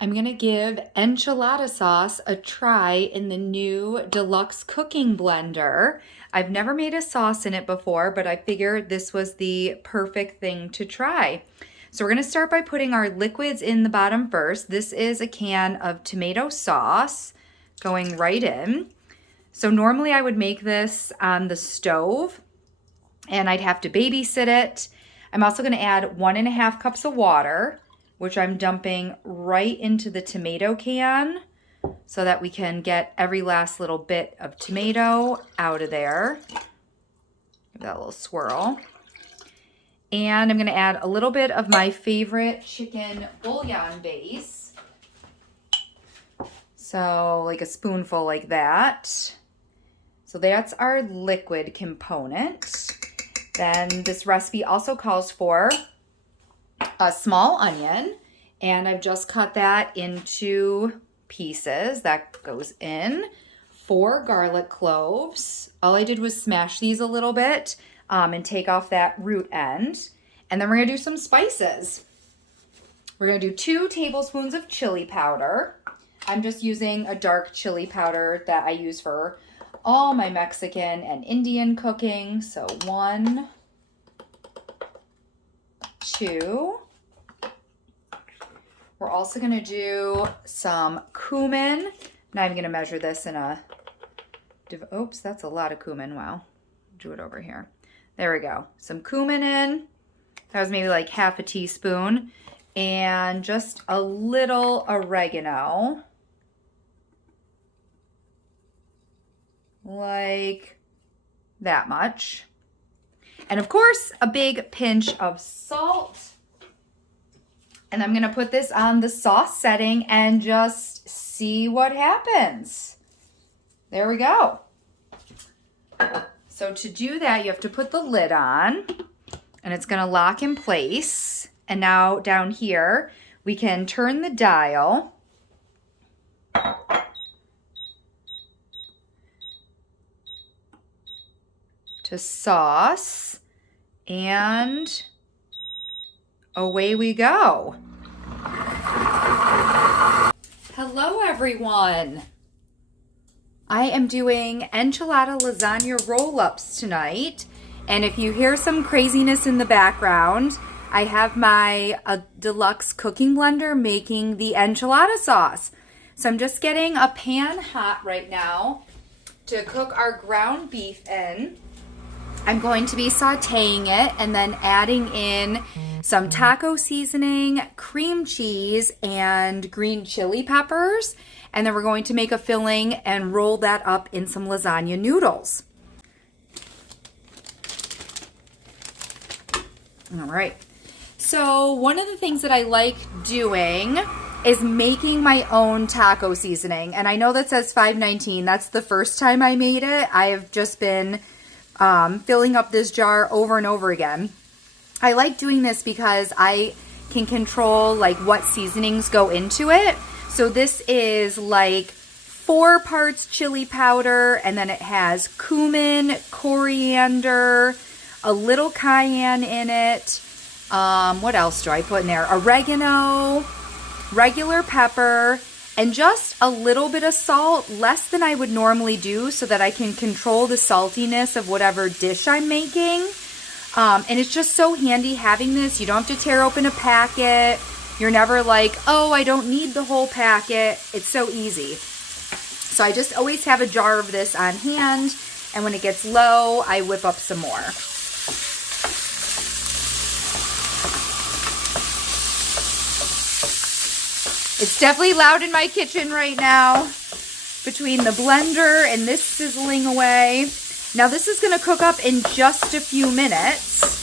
I'm going to give enchilada sauce a try in the new deluxe cooking blender. I've never made a sauce in it before, but I figured this was the perfect thing to try. So we're going to start by putting our liquids in the bottom first. This is a can of tomato sauce going right in. So normally I would make this on the stove and I'd have to babysit it. I'm also going to add 1.5 cups of water, which I'm dumping right into the tomato can so that we can get every last little bit of tomato out of there. Give that a little swirl. And I'm going to add a little bit of my favorite chicken bouillon base. So like a spoonful like that. So that's our liquid component. Then this recipe also calls for a small onion, and I've just cut that into pieces. That goes in. 4 garlic cloves. All I did was smash these a little bit and take off that root end. And then we're gonna do some spices. We're gonna do 2 tablespoons of chili powder. I'm just using a dark chili powder that I use for all my Mexican and Indian cooking. So 1, 2. We're also gonna do some cumin. Now I'm gonna measure this in a, oops, that's a lot of cumin, wow. Do it over here. There we go. Some cumin in. That was maybe like half a teaspoon. And just a little oregano. Like that much. And of course, a big pinch of salt. And I'm gonna put this on the sauce setting and just see what happens. There we go. So to do that, you have to put the lid on and it's gonna lock in place. And now down here, we can turn the dial to sauce and away we go. Hello everyone. I am doing enchilada lasagna roll-ups tonight. And if you hear some craziness in the background, I have my deluxe cooking blender making the enchilada sauce. So I'm just getting a pan hot right now to cook our ground beef in. I'm going to be sauteing it and then adding in some taco seasoning, cream cheese, and green chili peppers. And then we're going to make a filling and roll that up in some lasagna noodles. All right. So one of the things that I like doing is making my own taco seasoning. And I know that says $5.19. That's the first time I made it. I've just been filling up this jar over and over again. I like doing this because I can control like what seasonings go into it. So this is like 4 parts chili powder, and then it has cumin, coriander, a little cayenne in it. What else do I put in there? Oregano, regular pepper, and just a little bit of salt, less than I would normally do so that I can control the saltiness of whatever dish I'm making. And it's just so handy having this. You don't have to tear open a packet. You're never like, oh, I don't need the whole packet. It's so easy. So I just always have a jar of this on hand. And when it gets low, I whip up some more. It's definitely loud in my kitchen right now between the blender and this sizzling away. Now this is going to cook up in just a few minutes.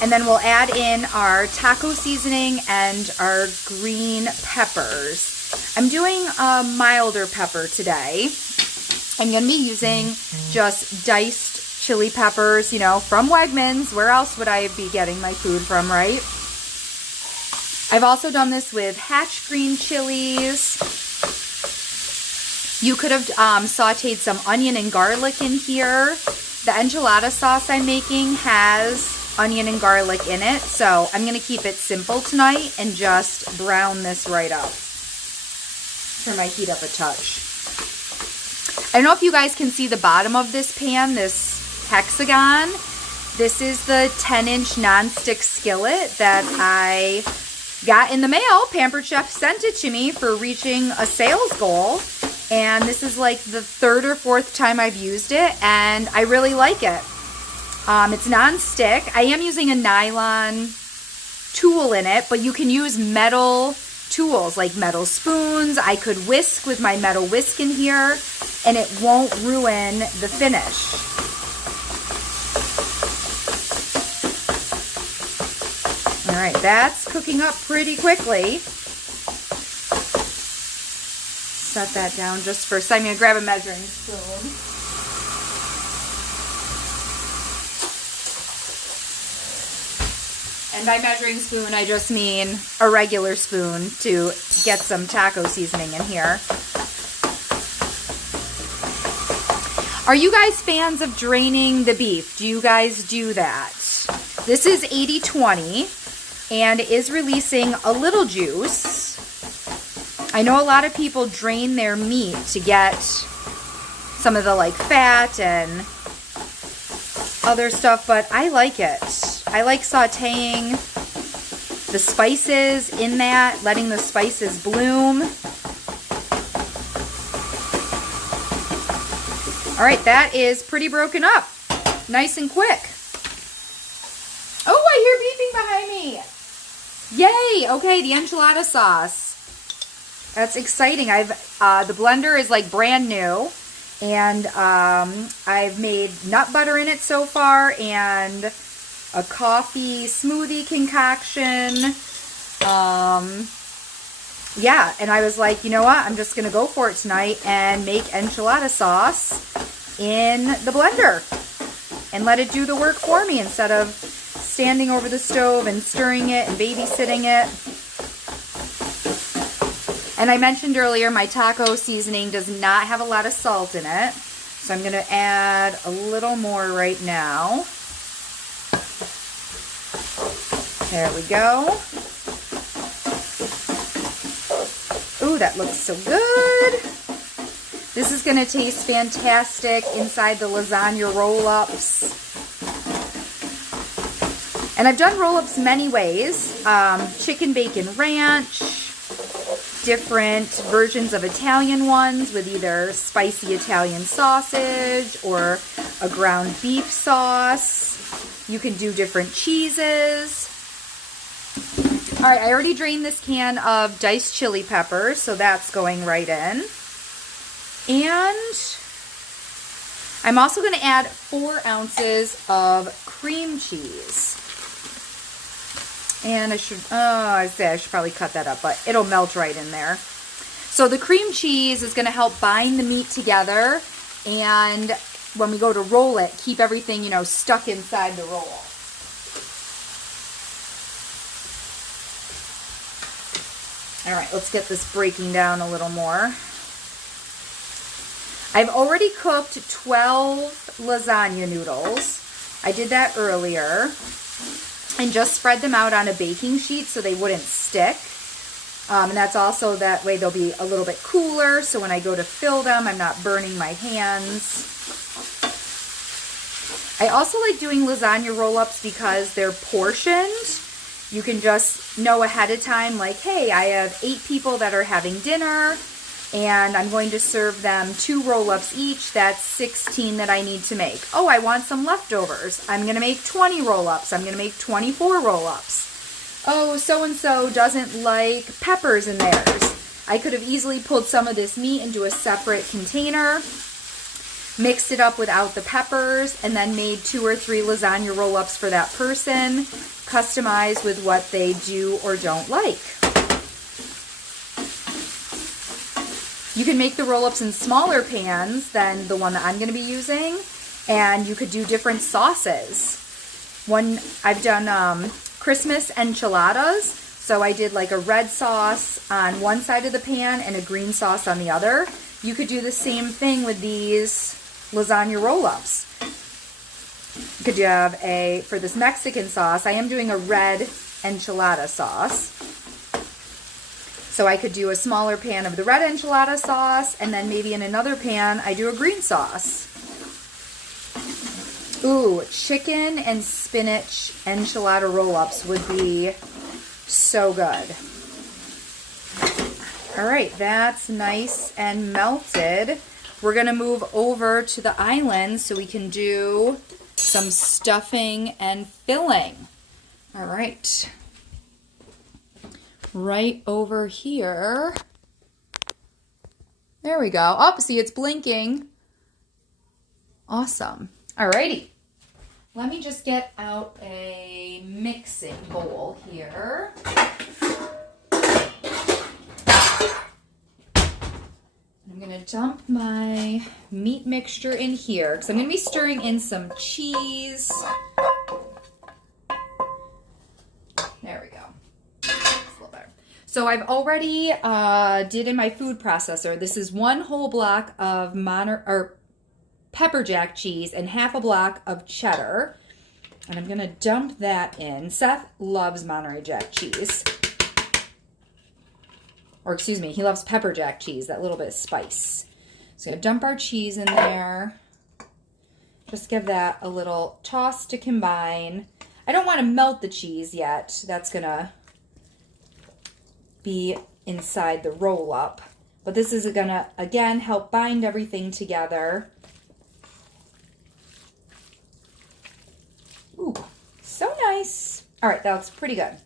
And then we'll add in our taco seasoning and our green peppers. I'm doing a milder pepper today. I'm going to be using just diced chili peppers, you know, from Wegmans. Where else would I be getting my food from, right? I've also done this with hatch green chilies. You could have sauteed some onion and garlic in here. The enchilada sauce I'm making has onion and garlic in it. So I'm going to keep it simple tonight and just brown this right up. Turn my heat up a touch. I don't know if you guys can see the bottom of this pan, this hexagon. This is the 10-inch nonstick skillet that I got in the mail. Pampered Chef sent it to me for reaching a sales goal. And this is like the 3rd or 4th time I've used it, and I really like it. It's non-stick. I am using a nylon tool in it, but you can use metal tools like metal spoons. I could whisk with my metal whisk in here, and it won't ruin the finish. All right, that's cooking up pretty quickly. Set that down just for a second. I'm going to grab a measuring spoon. And by measuring spoon, I just mean a regular spoon to get some taco seasoning in here. Are you guys fans of draining the beef? Do you guys do that? This is 80/20 and it is releasing a little juice. I know a lot of people drain their meat to get some of the like fat and other stuff, but I like it. I like sauteing the spices in that, letting the spices bloom. All right, that is pretty broken up. Nice and quick. Oh, I hear beeping behind me. Yay, okay, the enchilada sauce. That's exciting. The blender is like brand new, and I've made nut butter in it so far, and a coffee smoothie concoction. Yeah, and I was like, you know what? I'm just gonna go for it tonight and make enchilada sauce in the blender and let it do the work for me instead of standing over the stove and stirring it and babysitting it. And I mentioned earlier, my taco seasoning does not have a lot of salt in it. So I'm going to add a little more right now. There we go. Ooh, that looks so good. This is going to taste fantastic inside the lasagna roll-ups. And I've done roll-ups many ways. Chicken bacon ranch. Different versions of Italian ones with either spicy Italian sausage or a ground beef sauce. You can do different cheeses. All right, I already drained this can of diced chili peppers, so that's going right in. And I'm also going to add 4 ounces of cream cheese. And I should probably cut that up, but it'll melt right in there. So the cream cheese is going to help bind the meat together, and when we go to roll it, keep everything, you know, stuck inside the roll. All right, let's get this breaking down a little more. I've already cooked 12 lasagna noodles. I did that earlier. And just spread them out on a baking sheet so they wouldn't stick. And that's also, that way they'll be a little bit cooler, so when I go to fill them, I'm not burning my hands. I also like doing lasagna roll-ups because they're portioned. You can just know ahead of time, like, hey, I have 8 people that are having dinner, and I'm going to serve them 2 roll-ups each. That's 16 that I need to make. Oh, I want some leftovers. I'm going to make 20 roll-ups. I'm going to make 24 roll-ups. Oh, so-and-so doesn't like peppers in theirs. I could have easily pulled some of this meat into a separate container, mixed it up without the peppers, and then made 2 or 3 lasagna roll-ups for that person, customized with what they do or don't like. You can make the roll-ups in smaller pans than the one that I'm going to be using, and you could do different sauces. I've done Christmas enchiladas, so I did like a red sauce on one side of the pan and a green sauce on the other. You could do the same thing with these lasagna roll-ups. Could you have for this Mexican sauce, I am doing a red enchilada sauce. So I could do a smaller pan of the red enchilada sauce, and then maybe in another pan, I do a green sauce. Ooh, chicken and spinach enchilada roll-ups would be so good. All right, that's nice and melted. We're gonna move over to the island so we can do some stuffing and filling. All right. Right over here. There we go. Oh, see, it's blinking. Awesome. Alrighty. Let me just get out a mixing bowl here. I'm going to dump my meat mixture in here because I'm going to be stirring in some cheese. There we go. So I've already did in my food processor. This is 1 whole block of pepper jack cheese and half a block of cheddar. And I'm going to dump that in. Seth loves Monterey Jack cheese. Or excuse me, he loves pepper jack cheese, that little bit of spice. So I'm going to dump our cheese in there. Just give that a little toss to combine. I don't want to melt the cheese yet. That's going to be inside the roll up, but this is gonna again help bind everything together. Ooh, so nice. All right, that looks pretty good.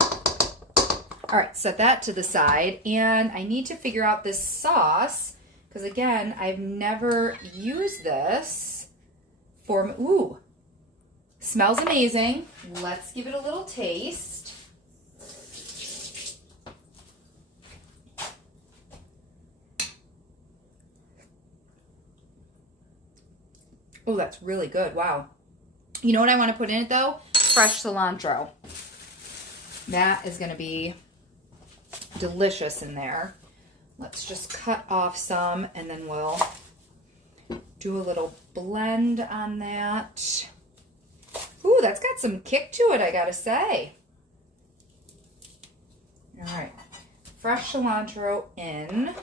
All right, set that to the side, and I need to figure out this sauce because again, I've never used this for. Ooh. Smells amazing. Let's give it a little taste. Oh, that's really good. Wow. You know what I want to put in it though? Fresh cilantro. That is going to be delicious in there. Let's just cut off some and then we'll do a little blend on that. Ooh, that's got some kick to it, I gotta say. All right, fresh cilantro in. And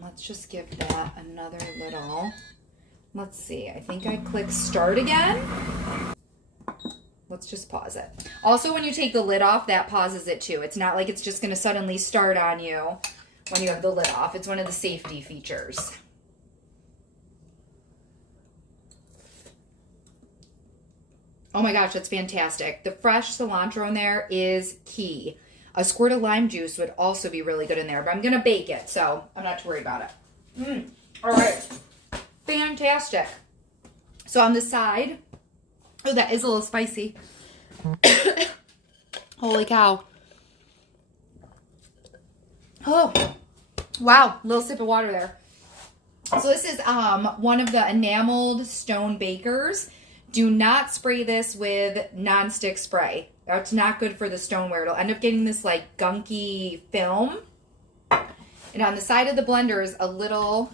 let's just give that another little, let's see, I think I click start again. Let's just pause it. Also, when you take the lid off, that pauses it too. It's not like it's just gonna suddenly start on you when you have the lid off. It's one of the safety features. Oh my gosh, that's fantastic. The fresh cilantro in there is key. A squirt of lime juice would also be really good in there, but I'm going to bake it, so I'm not too worried about it. All right. Fantastic. So on the side, oh, that is a little spicy. Holy cow. Oh, wow. Little sip of water there. So this is one of the enameled stone bakers. Do not spray this with nonstick spray. That's not good for the stoneware. It'll end up getting this like gunky film. And on the side of the blender is a little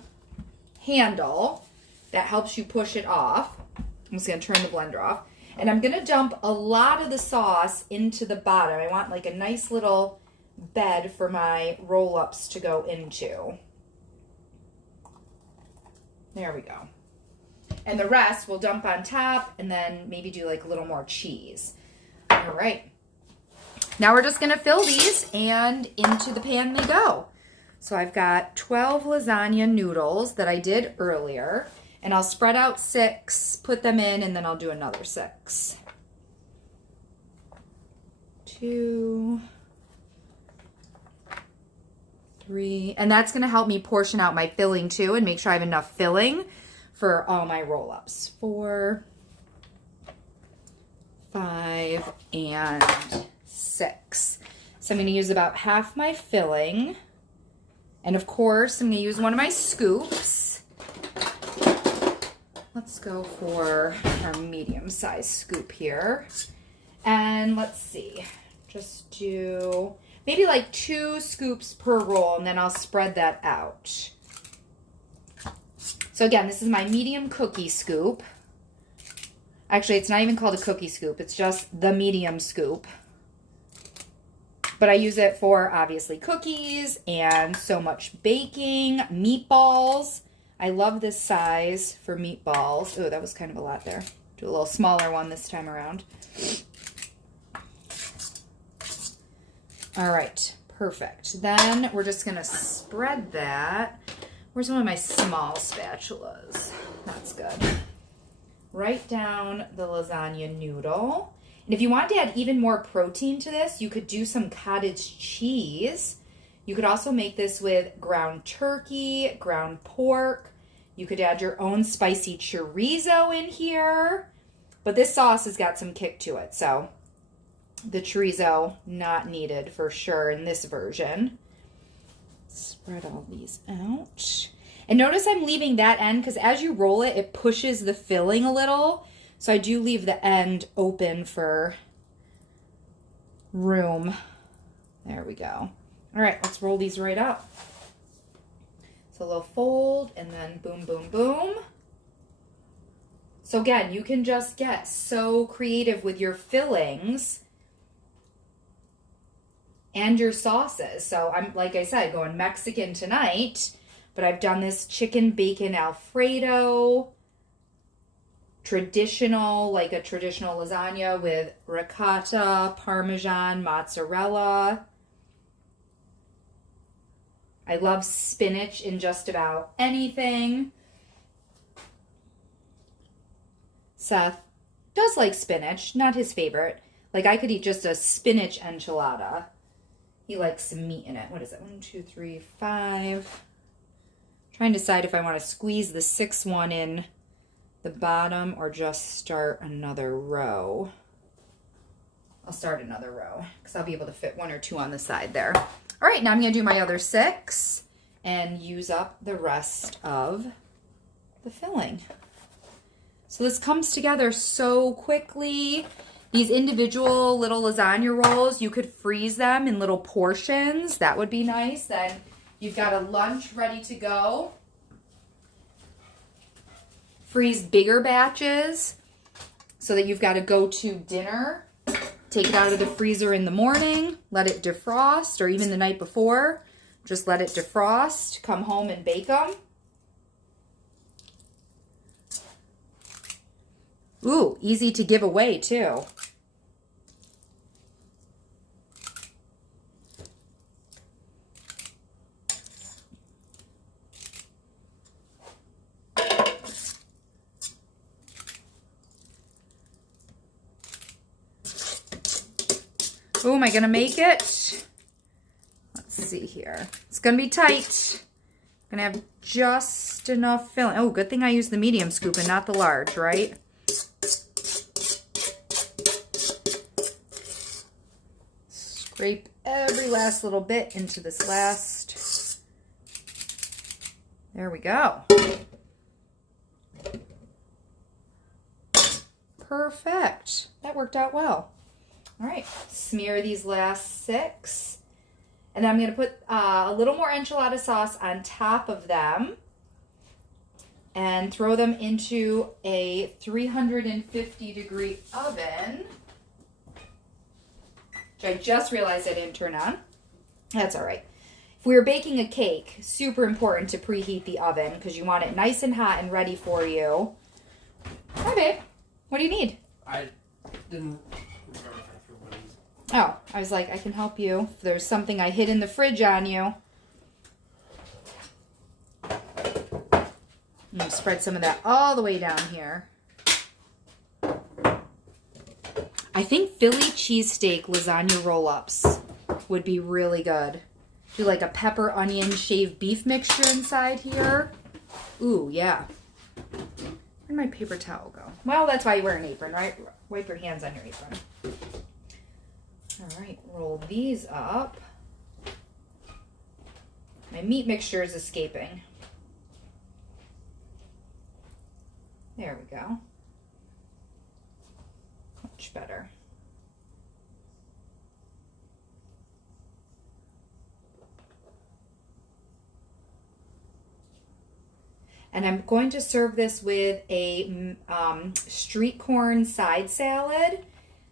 handle that helps you push it off. I'm just going to turn the blender off. And I'm going to dump a lot of the sauce into the bottom. I want like a nice little bed for my roll-ups to go into. There we go. And the rest we'll dump on top and then maybe do like a little more cheese. All right. Now we're just going to fill these and into the pan they go. So I've got 12 lasagna noodles that I did earlier. And I'll spread out 6, put them in, and then I'll do another 6. 2, 3. And that's going to help me portion out my filling too and make sure I have enough filling for all my roll-ups. 4, 5, and 6. So I'm going to use about half my filling. And of course, I'm going to use one of my scoops. Let's go for our medium-sized scoop here. And let's see, just do maybe like 2 scoops per roll, and then I'll spread that out. So again, this is my medium cookie scoop. Actually, it's not even called a cookie scoop. It's just the medium scoop. But I use it for, obviously, cookies and so much baking, meatballs. I love this size for meatballs. Oh, that was kind of a lot there. Do a little smaller one this time around. All right, perfect. Then we're just going to spread that. Where's one of my small spatulas? That's good. Right down the lasagna noodle. And if you want to add even more protein to this, you could do some cottage cheese. You could also make this with ground turkey, ground pork. You could add your own spicy chorizo in here. But this sauce has got some kick to it, so the chorizo not needed for sure in this version. Spread all these out. And notice I'm leaving that end because as you roll it, it pushes the filling a little. So I do leave the end open for room. There we go. All right, let's roll these right up. So a little fold and then boom, boom, boom. So again, you can just get so creative with your fillings and your sauces. So I'm, like I said, going Mexican tonight, but I've done this chicken bacon Alfredo, traditional, like a traditional lasagna with ricotta, Parmesan, mozzarella. I love spinach in just about anything. Seth does like spinach, not his favorite. Like I could eat just a spinach enchilada. He likes some meat in it. What is it? 1, 2, 3, 5. Trying to decide if I want to squeeze the 6th one in the bottom or just start another row. I'll start another row because I'll be able to fit 1 or 2 on the side there. All right, now I'm going to do my other 6 and use up the rest of the filling. So this comes together so quickly. These individual little lasagna rolls, you could freeze them in little portions. That would be nice. Then you've got a lunch ready to go. Freeze bigger batches so that you've got to go to dinner. Take it out of the freezer in the morning, let it defrost, or even the night before. Just let it defrost, come home and bake them. Ooh, easy to give away too. Oh, am I going to make it? Let's see here. It's going to be tight. I'm going to have just enough filling. Oh, good thing I used the medium scoop and not the large, right? Scrape every last little bit into this last. There we go. Perfect. That worked out well. All right, smear these last 6. And then I'm going to put a little more enchilada sauce on top of them and throw them into a 350-degree oven, which I just realized I didn't turn on. That's all right. If we were baking a cake, super important to preheat the oven because you want it nice and hot and ready for you. Hi, babe. What do you need? I didn't... Oh, I was like, I can help you. If there's something I hid in the fridge on you. I'm going to spread some of that all the way down here. I think Philly cheesesteak lasagna roll-ups would be really good. Do like a pepper, onion, shaved beef mixture inside here. Ooh, yeah. Where'd my paper towel go? Well, that's why you wear an apron, right? Wipe your hands on your apron. All right, roll these up. My meat mixture is escaping. There we go. Much better. And I'm going to serve this with a street corn side salad.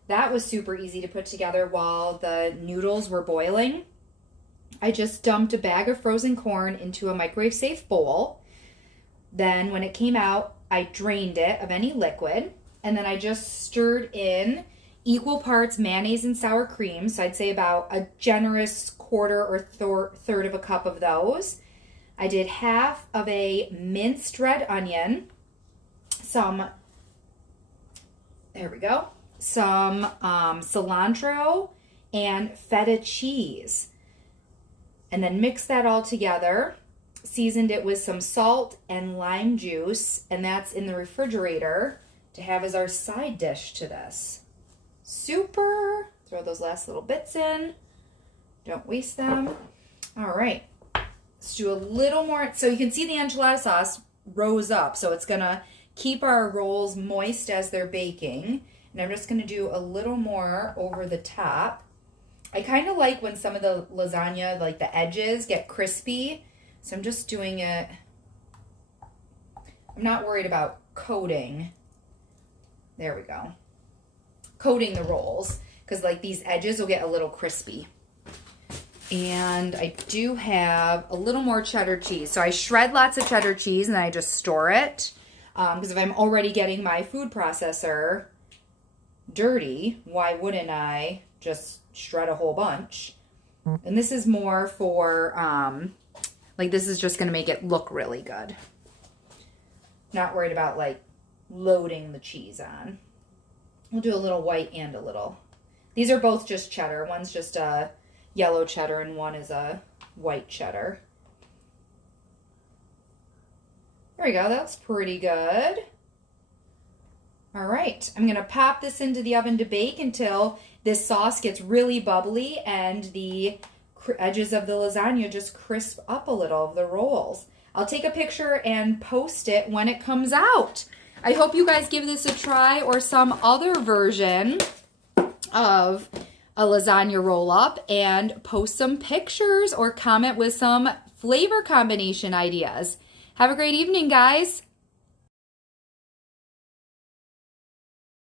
That was super easy to put together while the noodles were boiling. I just dumped a bag of frozen corn into a microwave safe bowl. Then when it came out, I drained it of any liquid. And then I just stirred in equal parts mayonnaise and sour cream. So I'd say about a generous quarter or third of a cup of those. I did half of a minced red onion, some cilantro, and feta cheese. And then mixed that all together, seasoned it with some salt and lime juice, and that's in the refrigerator to have as our side dish to this. Super. Throw those last little bits in. Don't waste them. All right. Let's do a little more. So you can see the enchilada sauce rose up. So it's going to keep our rolls moist as they're baking. And I'm just going to do a little more over the top. I kind of like when some of the lasagna, like the edges, get crispy. So I'm just doing it. I'm not worried about coating. There we go. Coating the rolls, because like these edges will get a little crispy. And I do have a little more cheddar cheese. So I shred lots of cheddar cheese and then I just store it. Because if I'm already getting my food processor dirty, why wouldn't I just shred a whole bunch? And this is more for, like this is just going to make it look really good. Not worried about like loading the cheese on. We'll do a little white and a little. These are both just cheddar. One's just a yellow cheddar and one is a white cheddar. There we go. That's pretty good. All right. I'm going to pop this into the oven to bake until this sauce gets really bubbly and the edges of the lasagna just crisp up a little of the rolls. I'll take a picture and post it when it comes out. I hope you guys give this a try or some other version of a lasagna roll up and post some pictures or comment with some flavor combination ideas. Have a great evening, guys.